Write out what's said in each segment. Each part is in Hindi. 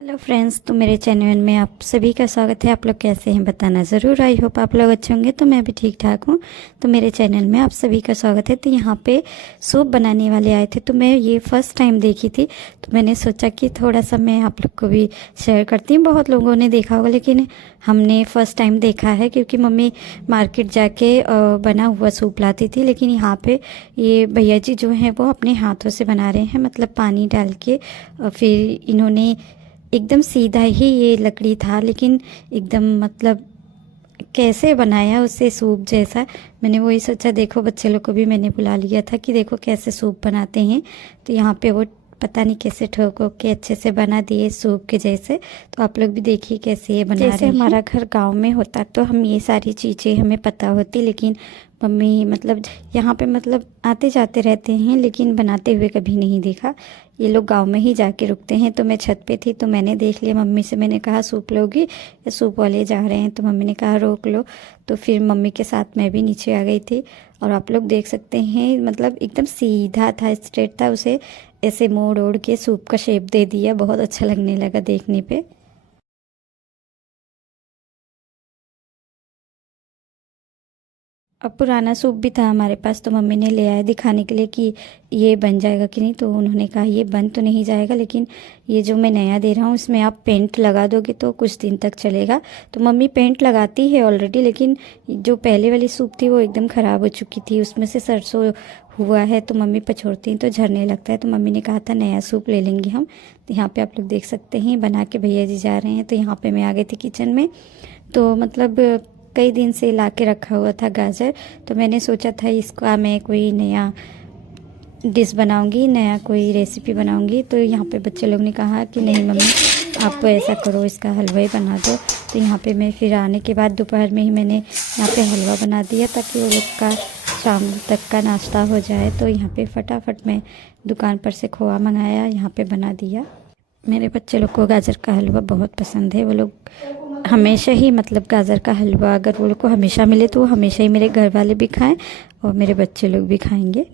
हेलो फ्रेंड्स, तो मेरे चैनल में आप सभी का स्वागत है। आप लोग कैसे हैं बताना ज़रूर। आई होप आप लोग अच्छे होंगे। तो मैं भी ठीक ठाक हूँ। तो मेरे चैनल में आप सभी का स्वागत है। तो यहाँ पे सूप बनाने वाले आए थे, तो मैं ये फर्स्ट टाइम देखी थी। तो मैंने सोचा कि थोड़ा सा मैं आप लोग को भी शेयर करती हूँ। बहुत लोगों ने देखा होगा लेकिन हमने फर्स्ट टाइम देखा है, क्योंकि मम्मी मार्केट जाके बना हुआ सूप लाती थी। लेकिन यहाँ पे ये भैया जी जो हैं वो अपने हाथों से बना रहे हैं, मतलब पानी डाल के। फिर इन्होंने एकदम सीधा ही ये लकड़ी था, लेकिन एकदम मतलब कैसे बनाया उसे सूप जैसा। मैंने वही सोचा, देखो बच्चे लोग को भी मैंने बुला लिया था कि देखो कैसे सूप बनाते हैं। तो यहाँ पे वो पता नहीं कैसे ठोको के अच्छे से बना दिए सूप के जैसे। तो आप लोग भी देखिए कैसे ये बना रहे हैं। जैसे हमारा घर गांव में होता तो हम ये सारी चीज़ें हमें पता होती, लेकिन मम्मी मतलब यहाँ पे मतलब आते जाते रहते हैं, लेकिन बनाते हुए कभी नहीं देखा। ये लोग गांव में ही जाके रुकते हैं। तो मैं छत पे थी तो मैंने देख लिया। मम्मी से मैंने कहा सूप लोगी, या सूप वाले जा रहे हैं। तो मम्मी ने कहा रोक लो। तो फिर मम्मी के साथ मैं भी नीचे आ गई थी। और आप लोग देख सकते हैं मतलब एकदम सीधा था, स्ट्रेट था। उसे ऐसे मोड़ ओड़ के सूप का शेप दे दिया। बहुत अच्छा लगने लगा देखने पे। अब पुराना सूप भी था हमारे पास, तो मम्मी ने ले आया दिखाने के लिए कि ये बन जाएगा कि नहीं। तो उन्होंने कहा ये बन तो नहीं जाएगा, लेकिन ये जो मैं नया दे रहा हूँ इसमें आप पेंट लगा दोगे तो कुछ दिन तक चलेगा। तो मम्मी पेंट लगाती है ऑलरेडी, लेकिन जो पहले वाली सूप थी वो एकदम ख़राब हो चुकी थी। उसमें से सरसों हुआ है तो मम्मी पछोड़ती हैं तो झरने लगता है। तो मम्मी ने कहा था नया सूप ले लेंगे हम। तो यहाँ पे आप लोग देख सकते हैं बना के भैया जी जा रहे हैं। तो यहाँ पे मैं आ गई थी किचन में। तो मतलब कई दिन से ला के रखा हुआ था गाजर। तो मैंने सोचा था इसका मैं कोई नया डिश बनाऊंगी, नया कोई रेसिपी बनाऊंगी। तो यहाँ पे बच्चे लोग ने कहा कि नहीं मम्मी आप ऐसा करो, इसका हलवा ही बना दो। तो यहाँ पे मैं फिर आने के बाद दोपहर में ही मैंने यहाँ पे हलवा बना दिया, ताकि वो लोग का शाम तक का नाश्ता हो जाए। तो यहाँ पे फटाफट मैं दुकान पर से खोआ मंगाया, यहाँ पे बना दिया। मेरे बच्चे लोग को गाजर का हलवा बहुत पसंद है। वो लोग हमेशा ही मतलब गाजर का हलवा अगर वो लोग को हमेशा मिले तो वो हमेशा ही मेरे घर वाले भी खाएं और मेरे बच्चे लोग भी खाएंगे।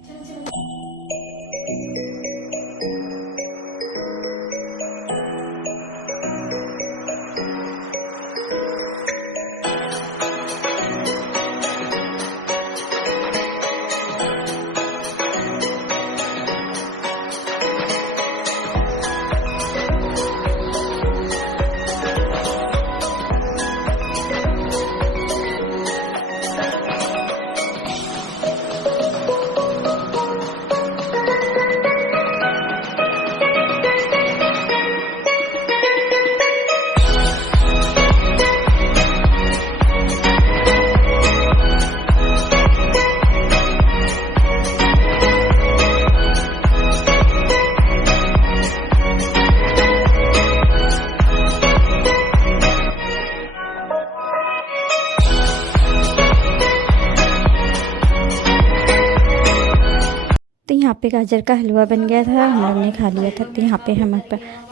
तो यहाँ पे गाजर का हलवा बन गया था, हम लोग ने खा लिया था। तो यहाँ पे हम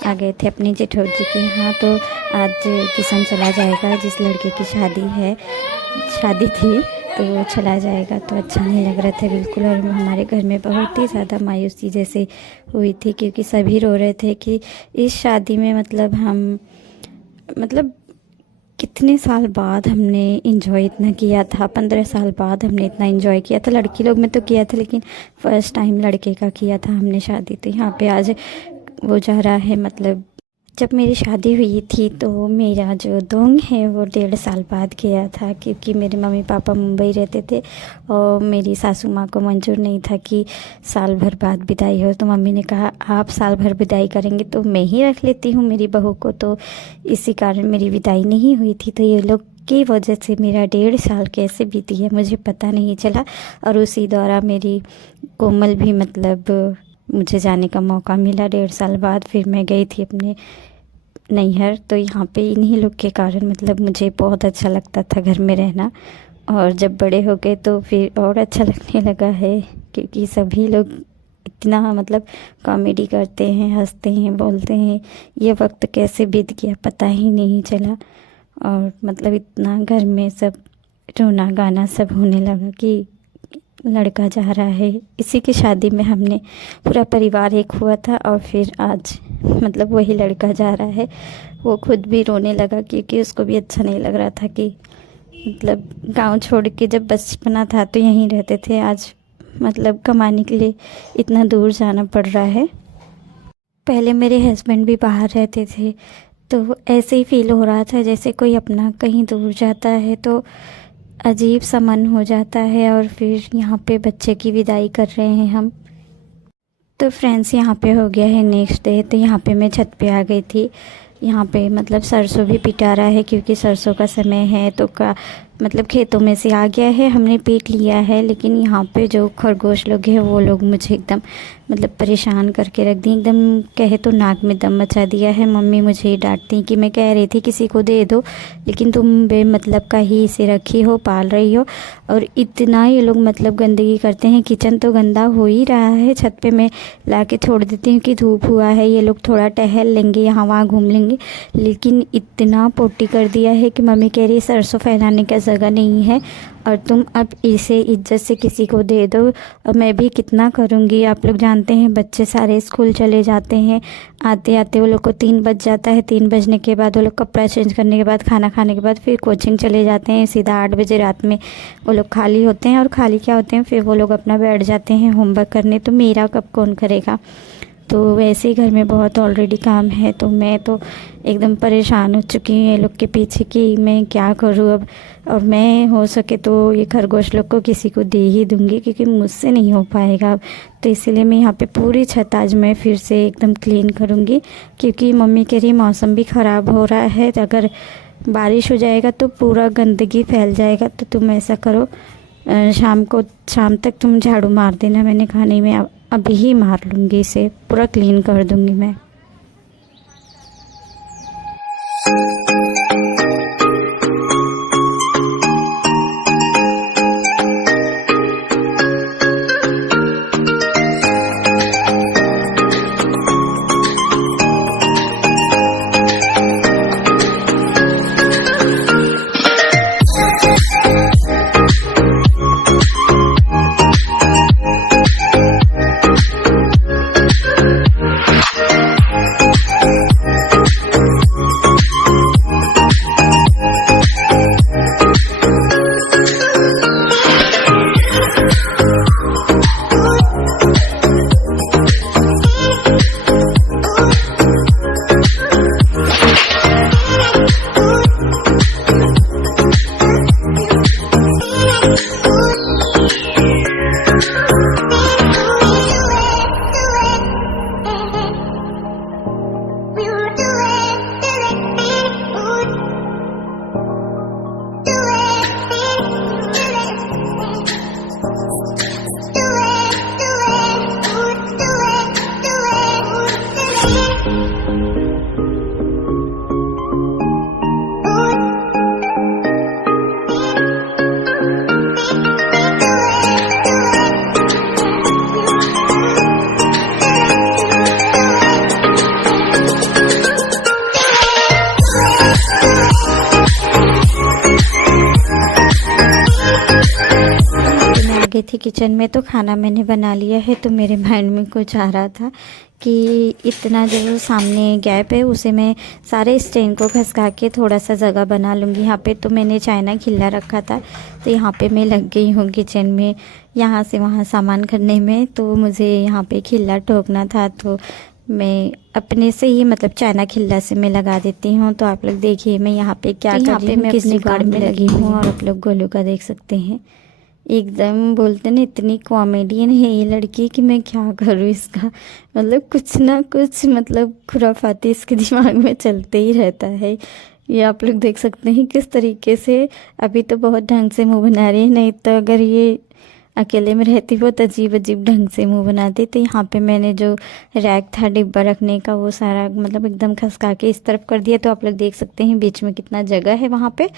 आ गए थे अपनी जेठौर जी के यहाँ। तो आज किशन चला जाएगा, जिस लड़के की शादी थी तो वो चला जाएगा। तो अच्छा नहीं लग रहा था बिल्कुल। और हमारे घर में बहुत ही ज़्यादा मायूसी जैसे हुई थी, क्योंकि सभी रो रहे थे कि इस शादी में मतलब हम मतलब कितने साल बाद हमने इंजॉय इतना किया था। 15 साल बाद हमने इतना इंजॉय किया था। लड़की लोग में तो किया था, लेकिन फर्स्ट टाइम लड़के का किया था हमने शादी। तो यहाँ पे आज वो जा रहा है। मतलब जब मेरी शादी हुई थी तो मेरा जो दोंग है वो 1.5 साल बाद गया था, क्योंकि मेरे मम्मी पापा मुंबई रहते थे और मेरी सासू माँ को मंजूर नहीं था कि साल भर बाद विदाई हो। तो मम्मी ने कहा आप साल भर विदाई करेंगे तो मैं ही रख लेती हूँ मेरी बहू को। तो इसी कारण मेरी विदाई नहीं हुई थी। तो ये लोग की वजह से मेरा 1.5 साल कैसे बीती है मुझे पता नहीं चला। और उसी दौरान मेरी कोमल भी मतलब मुझे जाने का मौका मिला 1.5 साल बाद। फिर मैं गई थी अपने नैहर। तो यहाँ पे इन्हीं लोग के कारण मतलब मुझे बहुत अच्छा लगता था घर में रहना। और जब बड़े हो गए तो फिर और अच्छा लगने लगा है, क्योंकि सभी लोग इतना मतलब कॉमेडी करते हैं, हंसते हैं, बोलते हैं। ये वक्त कैसे बीत गया पता ही नहीं चला। और मतलब इतना घर में सब रोना गाना सब होने लगा कि लड़का जा रहा है। इसी की शादी में हमने पूरा परिवार एक हुआ था और फिर आज मतलब वही लड़का जा रहा है। वो खुद भी रोने लगा क्योंकि उसको भी अच्छा नहीं लग रहा था कि मतलब गांव छोड़ के जब बचपना था तो यहीं रहते थे, आज मतलब कमाने के लिए इतना दूर जाना पड़ रहा है। पहले मेरे हस्बैंड भी बाहर रहते थे तो ऐसे ही फील हो रहा था जैसे कोई अपना कहीं दूर जाता है तो अजीब सा मन हो जाता है। और फिर यहाँ पे बच्चे की विदाई कर रहे हैं हम। तो फ्रेंड्स यहाँ पे हो गया है नेक्स्ट डे। तो यहाँ पे मैं छत पे आ गई थी। यहाँ पे मतलब सरसों भी पिटा रहा है क्योंकि सरसों का समय है तो का मतलब खेतों में से आ गया है, हमने पीट लिया है। लेकिन यहाँ पे जो खरगोश लोग हैं वो लोग मुझे एकदम मतलब परेशान करके रख दी, एकदम कहे तो नाक में दम मचा दिया है। मम्मी मुझे ही डांटती कि मैं कह रही थी किसी को दे दो, लेकिन तुम बेमतलब का ही इसे रखी हो, पाल रही हो। और इतना ये लोग मतलब गंदगी करते हैं। किचन तो गंदा हो ही रहा है, छत पे मैं ला के छोड़ देती हूँ कि धूप हुआ है, ये लोग थोड़ा टहल लेंगे, यहाँ वहाँ घूम लेंगे। लेकिन इतना पोटी कर दिया है कि मम्मी कह रही है सरसों फैलाने का जगह नहीं है और तुम अब इसे इज्जत से किसी को दे दो। और मैं भी कितना करूँगी। आप लोग जानते हैं बच्चे सारे स्कूल चले जाते हैं, आते आते वो लोग को 3 बज जाता है। 3 बजने के बाद वो लोग कपड़ा चेंज करने के बाद खाना खाने के बाद फिर कोचिंग चले जाते हैं। सीधा 8 बजे रात में वो लोग खाली होते हैं। और खाली क्या होते हैं, फिर वो लोग अपना बैठ जाते हैं होमवर्क करने। तो मेरा कब कौन करेगा। तो वैसे ही घर में बहुत ऑलरेडी काम है तो मैं तो एकदम परेशान हो चुकी हूँ ये लोग के पीछे कि मैं क्या करूँ अब। और मैं हो सके तो ये खरगोश लोग को किसी को दे ही दूँगी क्योंकि मुझसे नहीं हो पाएगा अब। तो इसीलिए मैं यहाँ पे पूरी छत आज मैं फिर से एकदम क्लीन करूँगी क्योंकि मम्मी कह रही मौसम भी ख़राब हो रहा है, अगर बारिश हो जाएगा तो पूरा गंदगी फैल जाएगा। तो तुम ऐसा करो शाम तक तुम झाड़ू मार देना। मैंने कहा नहीं, मैं अभी ही मार लूँगी, इसे पूरा क्लीन कर दूँगी मैं। गई थी किचन में तो खाना मैंने बना लिया है। तो मेरे माइंड में कुछ आ रहा था कि इतना जो सामने गैप है उसे मैं सारे स्टैंड को खसका के थोड़ा सा जगह बना लूँगी। यहाँ पे तो मैंने चाइना खिल्ला रखा था तो यहाँ पे मैं लग गई हूँ किचन में यहाँ से वहाँ सामान करने में। तो मुझे यहाँ पे खिल्ला ठोकना था तो मैं अपने से ही मतलब चाइना खिल्ला से मैं लगा देती हूँ। तो आप लोग देखिए मैं यहाँ पे क्या कर रही हूँ, मैं किस जुगाड़ में लगी हूँ। और आप लोग गोलू का देख सकते हैं, एकदम बोलते ना इतनी कॉमेडियन है ये लड़की कि मैं क्या करूँ इसका। मतलब कुछ ना कुछ मतलब खुराफाती इसके दिमाग में चलते ही रहता है। ये आप लोग देख सकते हैं किस तरीके से अभी तो बहुत ढंग से मुंह बना रही है, नहीं तो अगर ये अकेले में रहती बहुत अजीब अजीब ढंग से मुंह बनाती। तो यहाँ पे मैंने जो रैक था डिब्बा रखने का वो सारा मतलब एकदम खसका के इस तरफ कर दिया। तो आप लोग देख सकते हैं बीच में कितना जगह है वहाँ पे।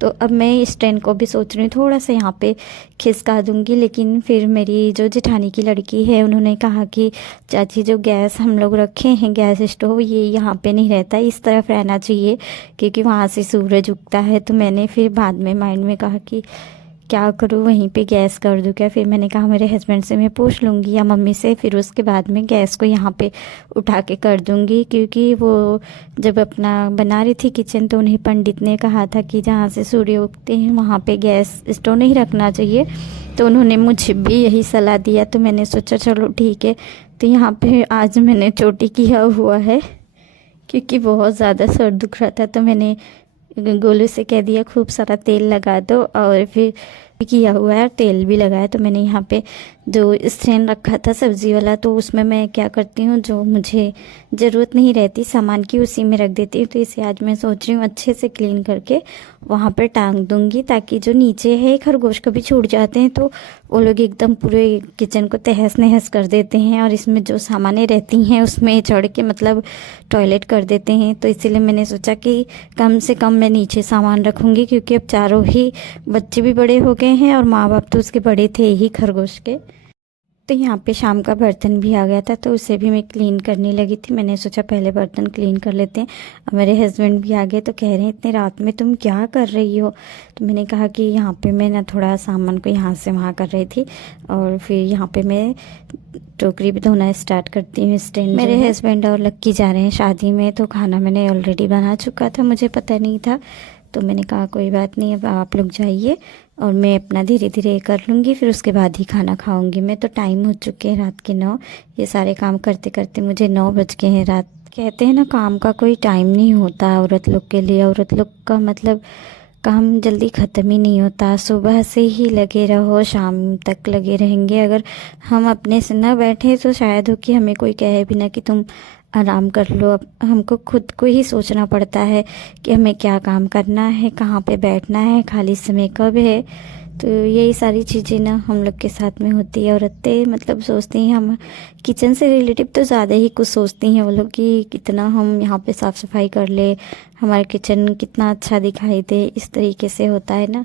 तो अब मैं स्टैंड को भी सोच रही हूँ थोड़ा सा यहाँ पे खिसका दूँगी। लेकिन फिर मेरी जो जेठानी की लड़की है उन्होंने कहा कि चाची जो गैस हम लोग रखे हैं गैस स्टोव ये यहाँ पे नहीं रहता, इस तरफ रहना चाहिए क्योंकि वहाँ से सूरज उगता है। तो मैंने फिर बाद में माइंड में कहा कि क्या करूँ, वहीं पे गैस कर दूँ क्या। फिर मैंने कहा मेरे हस्बैंड से मैं पूछ लूँगी या मम्मी से, फिर उसके बाद में गैस को यहाँ पे उठा के कर दूँगी। क्योंकि वो जब अपना बना रही थी किचन तो उन्हें पंडित ने कहा था कि जहाँ से सूर्य उगते हैं वहाँ पे गैस स्टोव नहीं रखना चाहिए, तो उन्होंने मुझे भी यही सलाह दिया। तो मैंने सोचा चलो ठीक है। तो यहाँ पे आज मैंने चोटी किया हुआ है क्योंकि बहुत ज़्यादा सर दुख रहा था, तो मैंने गोलू से कह दिया खूब सारा तेल लगा दो, और फिर किया हुआ है और तेल भी लगाया। तो मैंने यहाँ पे जो स्टैंड रखा था सब्ज़ी वाला, तो उसमें मैं क्या करती हूँ जो मुझे ज़रूरत नहीं रहती सामान की उसी में रख देती हूँ। तो इसे आज मैं सोच रही हूँ अच्छे से क्लीन करके वहाँ पर टांग दूँगी, ताकि जो नीचे है खरगोश कभी छूट जाते हैं तो वो लोग एकदम पूरे किचन को तहस नहस कर देते हैं, और इसमें जो सामानें रहती हैं उसमें चढ़ के मतलब टॉयलेट कर देते हैं। तो इसीलिए मैंने सोचा कि कम से कम मैं नीचे सामान रखूँगी, क्योंकि अब चारों ही बच्चे भी बड़े हो गए हैं और माँ बाप तो उसके बड़े थे ही खरगोश के। तो यहाँ पे शाम का बर्तन भी आ गया था, तो उसे भी मैं क्लीन करने लगी थी। मैंने सोचा पहले बर्तन क्लीन कर लेते हैं। और मेरे हस्बैंड भी आ गए तो कह रहे हैं इतने रात में तुम क्या कर रही हो। तो मैंने कहा कि यहाँ पे मैं ना थोड़ा सामान को यहाँ से वहाँ कर रही थी, और फिर यहाँ पे मैं टोकरी भी धोना स्टार्ट करती हूँ। स्टैंड मेरे हस्बैंड और लक्की जा रहे हैं शादी में, तो खाना मैंने ऑलरेडी बना चुका था, मुझे पता नहीं था। तो मैंने कहा कोई बात नहीं, अब आप लोग जाइए और मैं अपना धीरे धीरे कर लूँगी, फिर उसके बाद ही खाना खाऊंगी मैं। तो टाइम हो चुके हैं रात के 9। ये सारे काम करते करते मुझे 9 बज गए हैं रात। कहते हैं ना काम का कोई टाइम नहीं होता औरत लोग के लिए। औरत लोग का मतलब काम जल्दी ख़त्म ही नहीं होता। सुबह से ही लगे रहो शाम तक लगे रहेंगे। अगर हम अपने से न बैठे तो शायद हो कि हमें कोई कहे भी ना कि तुम आराम कर लो। अब हमको खुद को ही सोचना पड़ता है कि हमें क्या काम करना है, कहाँ पे बैठना है, खाली समय कब है। तो यही सारी चीज़ें ना हम लोग के साथ में होती है। औरतें मतलब सोचती हैं, हम किचन से रिलेटिव तो ज़्यादा ही कुछ सोचती हैं वो लोग कि कितना हम यहाँ पे साफ़ सफाई कर ले, हमारा किचन कितना अच्छा दिखाई दे, इस तरीके से होता है ना।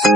तो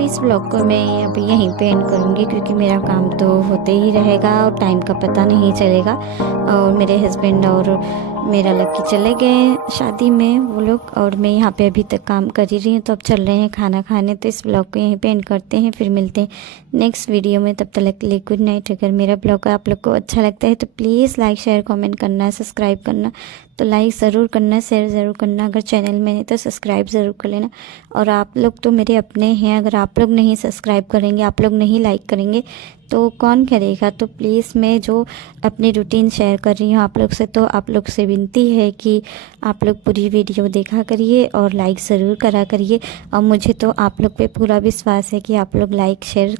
इस ब्लॉग को मैं अभी यहीं पे एंड करूँगी क्योंकि मेरा काम तो होते ही रहेगा और टाइम का पता नहीं चलेगा। और मेरे हस्बैंड और मेरा लड़की चले गए शादी में वो लोग, और मैं यहाँ पे अभी तक काम कर ही रही हूँ। तो अब चल रहे हैं खाना खाने। तो इस ब्लॉग को यहीं पे एंड करते हैं, फिर मिलते हैं नेक्स्ट वीडियो में। तब तक के लिए गुड नाइट। अगर मेरा ब्लॉग आप लोग को अच्छा लगता है तो प्लीज़ लाइक शेयर कमेंट करना, सब्सक्राइब करना। तो लाइक ज़रूर करना, शेयर ज़रूर करना। अगर चैनल में नहीं तो सब्सक्राइब ज़रूर कर लेना। और आप लोग तो मेरे अपने हैं, अगर आप लोग नहीं सब्सक्राइब करेंगे, आप लोग नहीं लाइक करेंगे तो कौन करेगा। तो प्लीज़ मैं जो अपनी रूटीन शेयर कर रही हूँ आप लोग से, तो आप लोग से विनती है कि आप लोग पूरी वीडियो देखा करिए और लाइक ज़रूर करा करिए। और मुझे तो आप लोग पे पूरा विश्वास है कि आप लोग लाइक शेयर